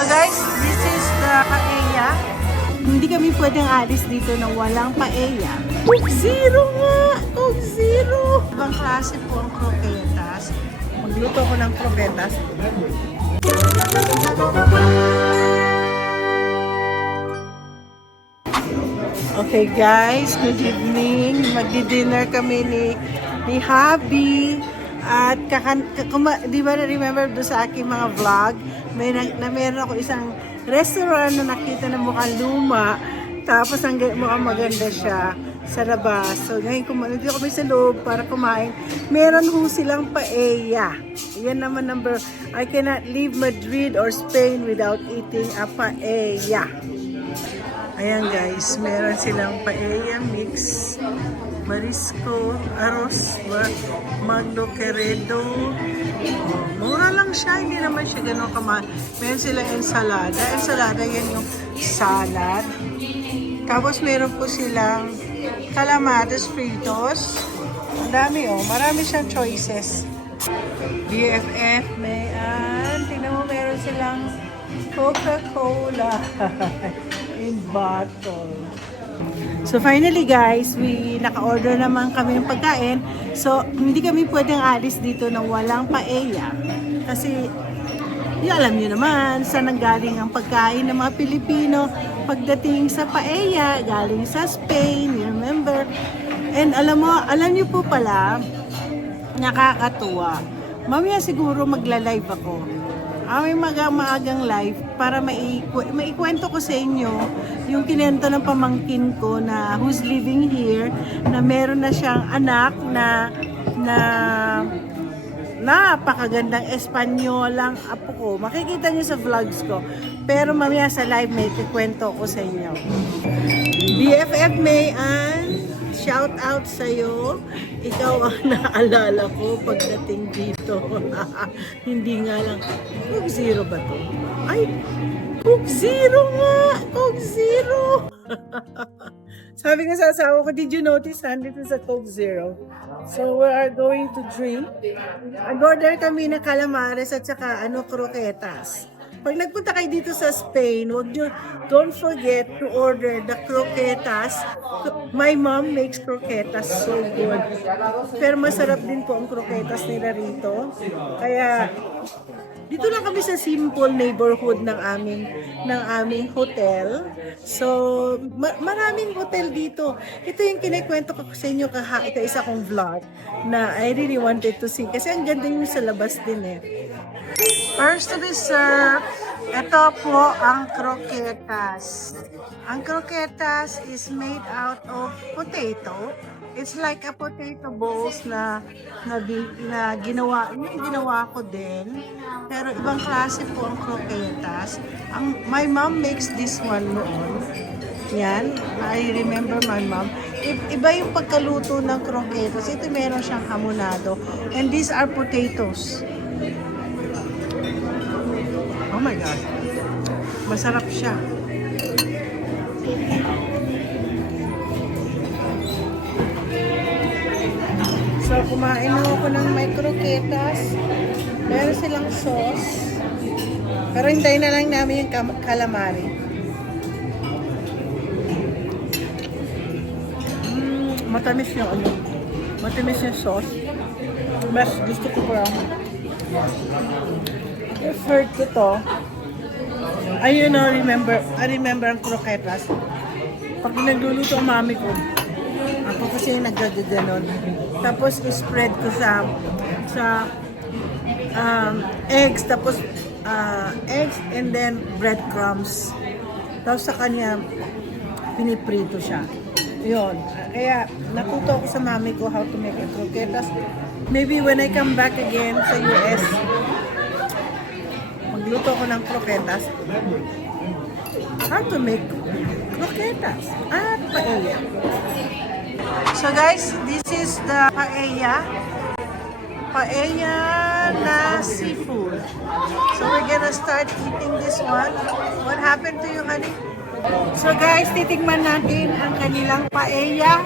So guys, this is the paella. Hindi kami pwedeng alis dito na walang paella. Coke Zero nga! Coke Zero! Ibang klase po ang croquetas. Magluto ko ng croquetas. Okay guys, good evening. Magdi-dinner kami ni Habi. At di ba na-remember doon sa aking mga vlog, meron ako isang restaurant na nakita na mukhang luma. Tapos mukhang maganda siya sa labas. So ngayon dito kami sa loob para kumain. Meron ho silang paella. Yan naman I cannot leave Madrid or Spain without eating a paella. Ayan guys, meron silang paella mix, marisco, arroz, magno queredo. Mura lang siya, hindi naman siya ganun kamahal. Meron silang ensalada. Ensalada yan yung salad. Tapos meron po silang calamares fritos. Ang dami marami siyang choices. BFF, tingnan mo meron silang Coca-Cola. In bottle. So finally guys, naka-order naman kami ng pagkain. So hindi kami pwedeng alis dito na walang paella. Kasi alam niyo naman saan nanggaling ang pagkain ng mga Pilipino pagdating sa paella, galing sa Spain, you remember? And alam niyo po pala, nakakatuwa. Mamaya siguro magla-live ako. May maagang live para maikwento ko sa inyo yung kinento ng pamangkin ko na who's living here, na meron na siyang anak na napakagandang Espanyolang apo ko. Makikita niyo sa vlogs ko. Pero mamaya sa live may ikwento ko sa inyo. BFF Mayan, shout out sa'yo. Ikaw ang naalala ko pagdating dito. Hindi nga lang. Coke Zero ba to? Ay, Coke Zero nga! Coke Zero! Sabi nga sa asawa ko, did you notice, nandito sa Coke Zero? So we are going to drink. Nag-order kami ng calamares at saka croquetas. Pag nagpunta kayo dito sa Spain, don't forget to order the croquetas. My mom makes croquetas so good. Pero masarap din po ang croquetas nila rito. Kaya dito lang kami sa simple neighborhood ng aming hotel. So maraming hotel dito. Ito yung kinikwento ko sa inyo isa kong vlog na I really wanted to see. Kasi ang ganda yung sa labas din eh. First to be served, ito po ang croquetas. Ang croquetas is made out of potato. It's like a potato balls na ginawa ko din. Pero ibang klase po ang croquetas. My mom makes this one noon. Yan, I remember my mom. Iba yung pagkaluto ng croquetas. Ito meron siyang hamonado. And these are potatoes. Oh my God. Masarap siya. So, kumain na ako ng may croquetas. Meron silang sauce. Pero hintayin na lang namin yung calamari. Matamis yung matamis yung sauce. Mas gusto ko pa. Preferred ko to. I remember ang croquetas. Pag nagluluto ang mami ko, ako kasi nagagaganon. Tapos spread ko sa eggs, tapos eggs and then breadcrumbs. Tapos sa kanya piniprito siya. Yun. Kaya natuto ako sa mami ko how to make a croquetas. Maybe when I come back again sa US, magluto ko ng croquetas. How to make croquetas at paella. So guys, this is the paella. Paella na seafood. So we're gonna start eating this one. What happened to you, honey? So guys, titingnan natin ang kanilang paella.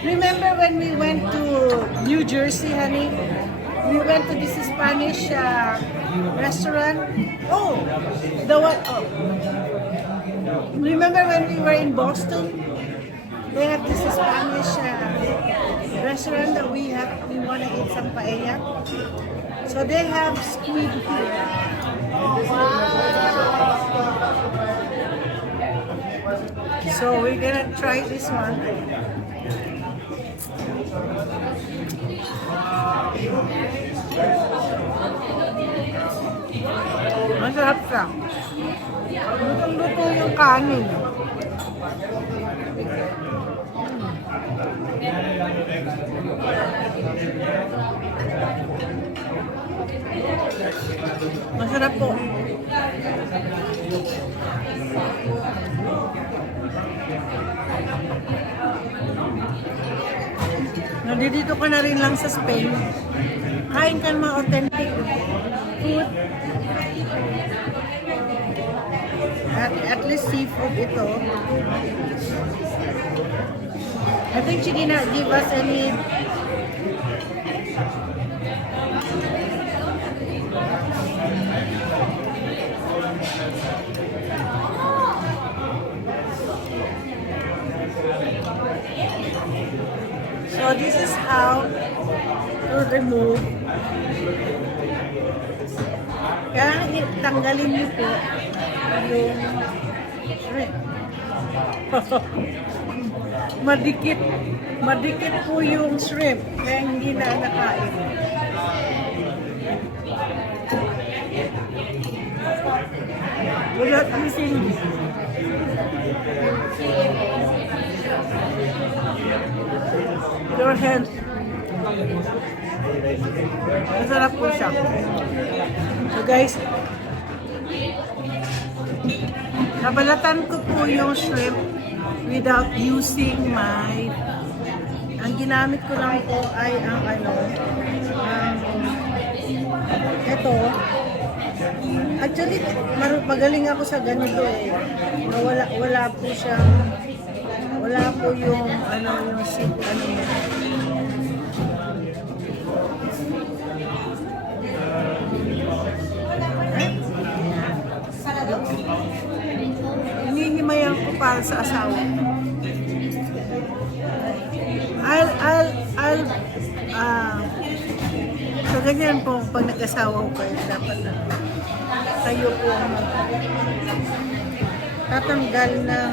Remember when we went to New Jersey, honey? We to this Spanish restaurant. Oh, the one. Oh. Remember when we were in Boston? They have this Spanish restaurant that we want to eat some paella. So they have squid here. So we're gonna try this one. Masarap siya. Lutong-luto yung kanin. Masarap po. Nandito ka na rin lang sa Spain. Kain ka ng mga authentic food. At least seafood ito. I think she did not give us any. So this is how to remove. Kaya tanggalin niyo po yung shrimp. Madikit po yung shrimp kaya hindi na nakain. Without using your hands. Masarap po siya. So guys, nabalatan ko po yung shrimp without using my, ang ginamit ko lang po ay ang ito. Actually, magaling ako sa ganito eh. Wala po siyang, wala po yung yung seed, hinihimayan ko para sa asawa. So ganyan po pag nag-asawa ko kayo, dapat kayo po tatanggal ng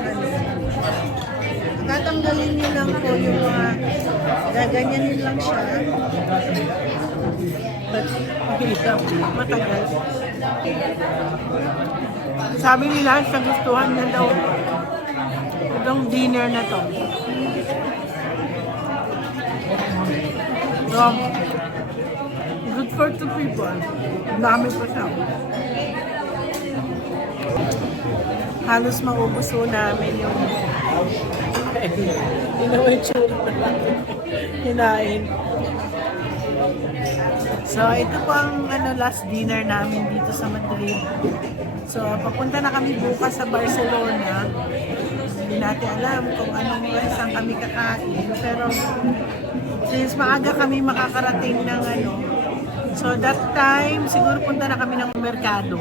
tatanggalin niyo lang po yung mga gaganyanin lang siya. Matagal. Sabi nila sa gustuhan na daw itong dinner na to. So, good for 2 people. Dami pa siya. Halos maubos po namin yung hinain. So, ito po ang last dinner namin dito sa Madrid. So, papunta na kami bukas sa Barcelona. Hindi natin alam kung saan kami kakain. Pero, since maaga kami makakarating ng so that time, siguro punta na kami ng merkado.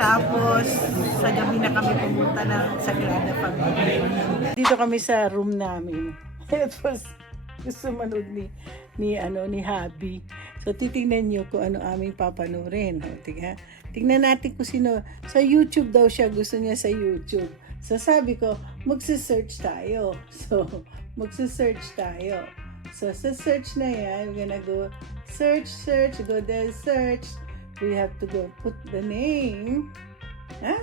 Tapos, sa gabi na kami pumunta ng Sagrada Familia. Dito kami sa room namin. Tapos, gusto manood ni Habi. So, titingnan nyo kung ano aming papanurin. Tingnan natin kung sino. Sa YouTube daw siya. Gusto niya sa YouTube. So, sabi ko, magsa-search tayo. So, magsa-search tayo. So, sa search na yan, we're gonna go search, go there, search. We have to go put the name. Ha?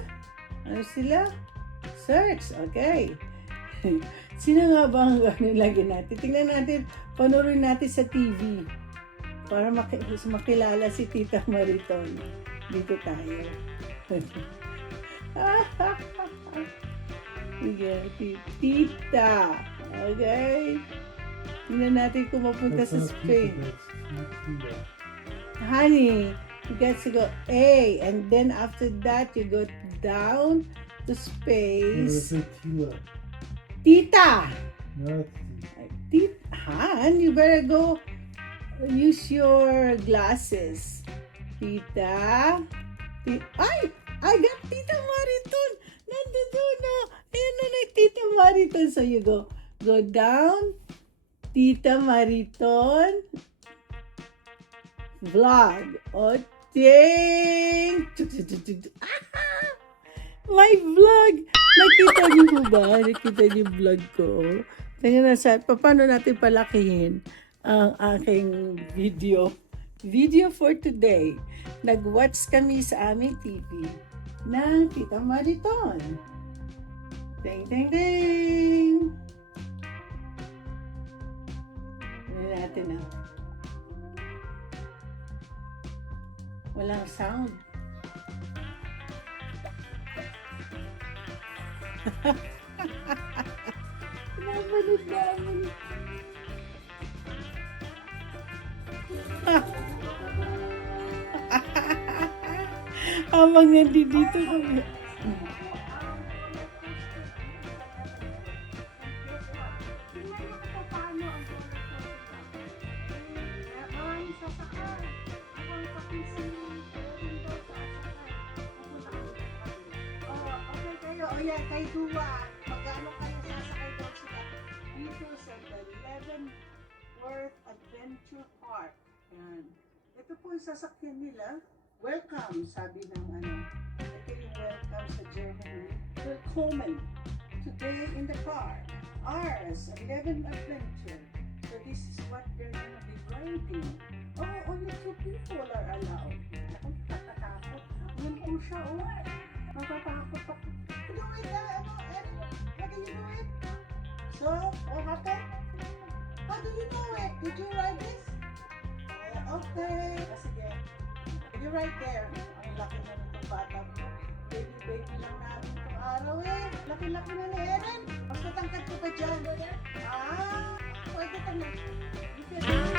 Ano sila? Search. Okay. Sino nga ba ang lagyan natin? Tingnan natin, panurin natin sa TV. Para makilala si Tita Mariton. Dito tayo. Tita. Okay. Tingnan natin kung mapunta sa Spain. Honey, you got to go A, and then after that you go down to space. Tita. Tita. Han, you better go use your glasses. Tita. Ay! I got Tita Mariton! Nandun, no? Ayan na Tita Mariton. So you go down. Tita Mariton. Vlog. O, ting! My vlog! Nakita niyo po ba? Nakita niyo yung vlog ko? Tingnan na paano natin palakihin ang aking video. Video for today. Nag-watch kami sa aming TV ng Tita Mariton. Ding, ding, ding! Ano natin na? Walang sound. Namanod namin. Habang nandito kami. O yan, kay Dua, magkano kayo sasakay daw sila dito sa the Leavenworth Adventure Park. Yan. Ito po yung sasakyan nila. Welcome, sabi ng ano. Ito yung welcome sa Germany. Willkommen today in the park. Ours, 11 adventure. So this is what they're gonna be riding. Oh, only 2 people are allowed. Ako, natatakot. Yan po siya, oh. Natatakot ako. Do it, how do you do it? So, what happened? How do you know it? Did you write this? Okay. Sige. You're right there. Ang laki na nitong bata ko. Baby lang namin itong araw eh. Laki-laki na ni Erin. Mas natangkad ko pa dyan. Ah, pwede ka na.